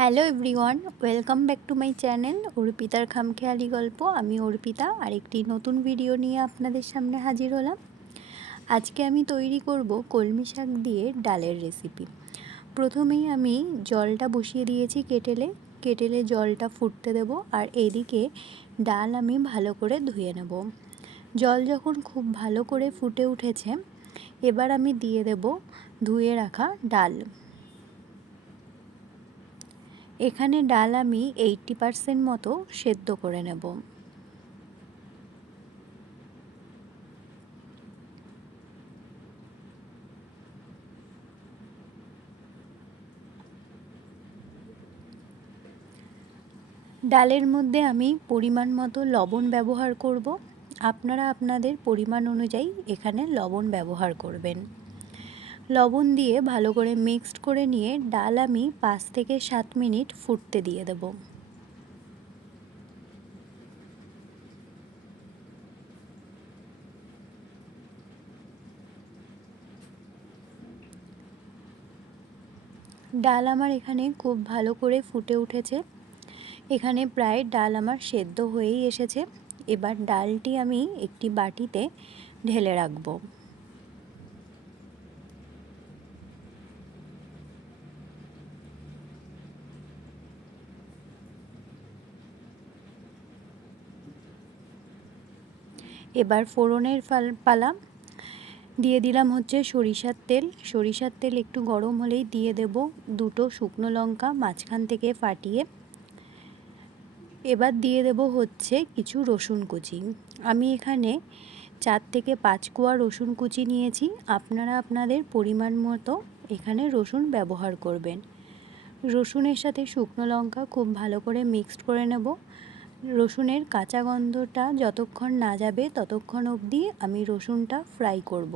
Hello everyone welcome back to my channel অর্পিতার খামখেয়ালি গল্প আমি অর্পিতা, আরেকটি নতুন ভিডিও নিয়ে আপনাদের সামনে হাজির হলাম। আজকে আমি তৈরি করব কলমি শাক দিয়ে ডালের রেসিপি প্রথমেই আমি জলটা বসিয়ে দিয়েছি কেটেলে। কেটেলে জলটা ফুটতে দেব আর এদিকে ডাল আমি ভালো করে ধুয়ে নেব। জল যখন খুব ভালো করে ফুটে উঠেছে, এবার আমি দিয়ে দেব ধুয়ে রাখা ডাল। এখানে ডাল আমি এইটটি পারসেন্ট মতো সেদ্ধ করে নেব। ডালের মধ্যে আমি পরিমাণ মতো লবণ ব্যবহার করব। আপনারা আপনাদের পরিমাণ অনুযায়ী এখানে লবণ ব্যবহার করবেন। লবণ দিয়ে ভালো করে মিক্সড করে নিয়ে ডাল আমি পাঁচ থেকে সাত মিনিট ফুটতে দিয়ে দেব। ডাল আমার এখানে খুব ভালো করে ফুটে উঠেছে। এখানে প্রায় ডাল আমার সেদ্ধ হয়েই এসেছে। এবার ডালটি আমি একটি বাটিতে ঢেলে রাখব। এবার ফোড়নের পালা। দিয়ে দিলাম হচ্ছে সরিষার তেল। সরিষার তেল একটু গরম হলেই দিয়ে দেব দুটো শুকনো লঙ্কা মাঝখান থেকে ফাটিয়ে। এবার দিয়ে দেব হচ্ছে কিছু রসুন কুচি। আমি এখানে চার থেকে পাঁচ কোয়া রসুন কুচি নিয়েছি। আপনারা আপনাদের পরিমাণ মতো এখানে রসুন ব্যবহার করবেন। রসুনের সাথে শুকনো লঙ্কা খুব ভালো করে মিক্সড করে নেব। রসুনের কাঁচা গন্ধটা যতক্ষণ না যাবে ততক্ষণ অবধি আমি রসুনটা ফ্রাই করব।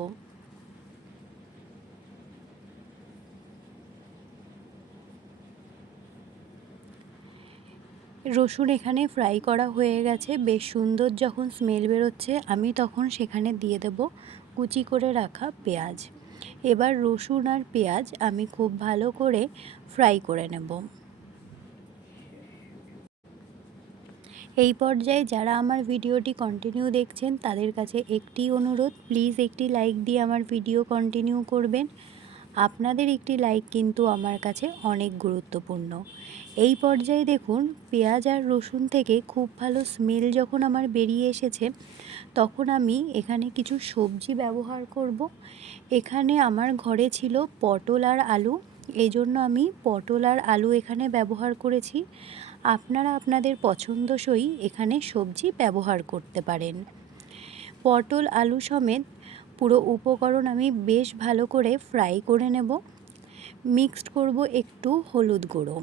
রসুন এখানে ফ্রাই করা হয়ে গেছে, বেশ সুন্দর যখন স্মেল বেরোচ্ছে আমি তখন সেখানে দিয়ে দেব কুচি করে রাখা পেঁয়াজ। এবার রসুন আর পেঁয়াজ আমি খুব ভালো করে ফ্রাই করে নেব। এই পর্যায়ে যারা আমার ভিডিওটি কন্টিনিউ দেখছেন, তাদের কাছে একটি অনুরোধ প্লিজ একটি লাইক দিয়ে আমার ভিডিও কন্টিনিউ করবেন। আপনাদের একটি লাইক কিন্তু আমার কাছে অনেক গুরুত্বপূর্ণ। এই পর্যায়ে দেখুন, পেঁয়াজ আর রসুন থেকে খুব ভালো স্মেল যখন আমার বেরিয়ে এসেছে, তখন আমি এখানে কিছু সবজি ব্যবহার করব। এখানে আমার ঘরে ছিল পটল আর আলু। এই জন্য আমি পটল আর আলু এখানে ব্যবহার করেছি। আপনারা আপনাদের পছন্দসই এখানে সবজি ব্যবহার করতে পারেন। পটল, আলু সমেত পুরো উপকরণ আমি বেশ ভালো করে ফ্রাই করে নেব। মিক্সড করব একটু হলুদ গুঁড়ো।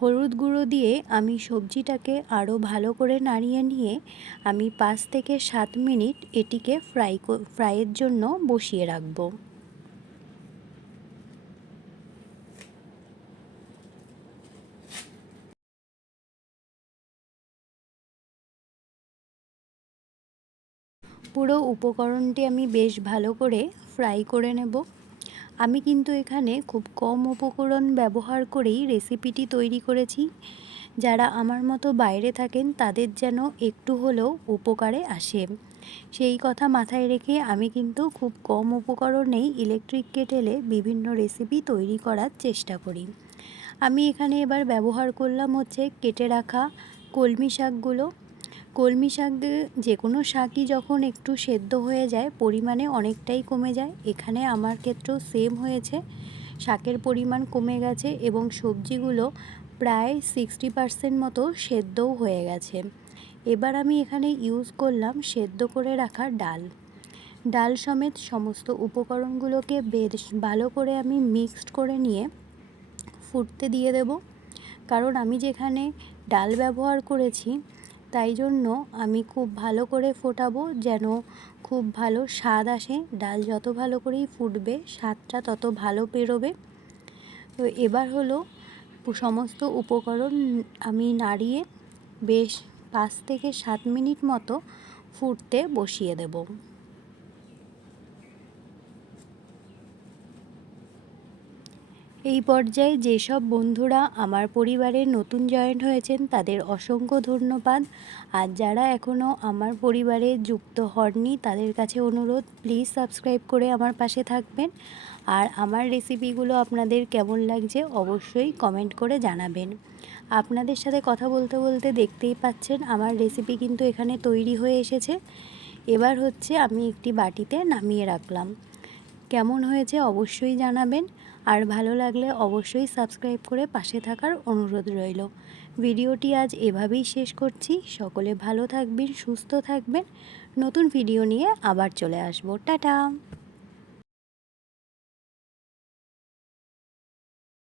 হলুদ গুঁড়ো দিয়ে আমি সবজিটাকে আরও ভালো করে নাড়িয়ে নিয়ে আমি পাঁচ থেকে সাত মিনিট এটিকে ফ্রাই ফ্রাইয়ের জন্য বসিয়ে রাখব। পুরো উপকরণটি আমি বেশ ভালো করে ফ্রাই করে নেব। আমি কিন্তু এখানে খুব কম উপকরণ ব্যবহার করেই রেসিপিটি তৈরি করেছি। যারা আমার মতো বাইরে থাকেন, তাদের যেন একটু হলেও উপকারে আসে। সেই কথা মাথায় রেখে আমি কিন্তু খুব কম উপকরণেই ইলেকট্রিক কেটেলে বিভিন্ন রেসিপি তৈরি করার চেষ্টা করি। আমি এখানে এবার ব্যবহার করলাম হচ্ছে কেটে রাখা কলমি শাকগুলো। কলমি শাক যে কোনো শাকই যখন একটু সেদ্ধ হয়ে যায়, পরিমাণে অনেকটাই কমে যায়। এখানে আমার ক্ষেত্রেও সেম হয়েছে। শাকের পরিমাণ কমে গেছে এবং সবজিগুলো প্রায় সিক্সটি পারসেন্ট মতো সেদ্ধও হয়ে গেছে। এবার আমি এখানে ইউজ করলাম সেদ্ধ করে রাখা ডাল। ডাল সমেত সমস্ত উপকরণগুলোকে বেশ ভালো করে আমি মিক্সড করে নিয়ে ফুটতে দিয়ে দেব। কারণ আমি যেখানে ডাল ব্যবহার করেছি তাই জন্য আমি খুব ভালো করে ফোটাবো যেন খুব ভালো স্বাদ আসে। ডাল যত ভালো করেই ফুটবে, স্বাদটা তত ভালো পেরোবে তো এবার হলো সমস্ত উপকরণ আমি নাড়িয়ে বেশ পাঁচ থেকে সাত মিনিট মতো ফুটতে বসিয়ে দেব। এই পর্যায়ে যেসব বন্ধুরা আমার পরিবারে নতুন জয়েন্ট হয়েছেন, তাদের অসংখ্য ধন্যবাদ। আর যারা এখনও আমার পরিবারে যুক্ত হননি, তাদের কাছে অনুরোধ প্লিজ সাবস্ক্রাইব করে আমার পাশে থাকবেন। আর আমার রেসিপিগুলো আপনাদের কেমন লাগছে, অবশ্যই কমেন্ট করে জানাবেন। আপনাদের সাথে কথা বলতে বলতে দেখতেই পাচ্ছেন, আমার রেসিপি কিন্তু এখানে তৈরি হয়ে এসেছে। এবার হচ্ছে আমি একটি বাটিতে নামিয়ে রাখলাম। কেমন হয়েছে অবশ্যই জানাবেন। আর ভালো লাগলে অবশ্যই সাবস্ক্রাইব করে পাশে থাকার অনুরোধ রইল। ভিডিওটি আজ এভাবেই শেষ করছি। সকলে ভালো থাকবেন, সুস্থ থাকবেন। নতুন ভিডিও নিয়ে আবার চলে আসব। টাটা!